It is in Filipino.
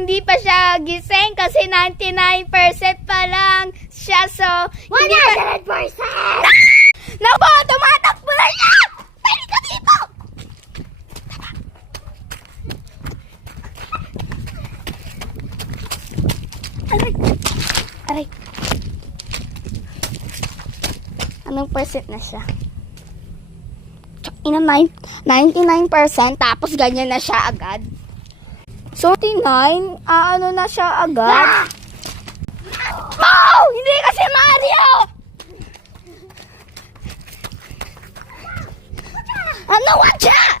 hindi pa siya gising kasi 99% pa lang siya. So, hindi pa... 100%! Naku, tumatakbo na siya! Pwede ka dito! Aray! Aray! Anong percent na siya? Ina 99% tapos ganyan na siya agad. So, 99, ano na siya agad? Wow! Hindi kasi Mario! Ano watcha?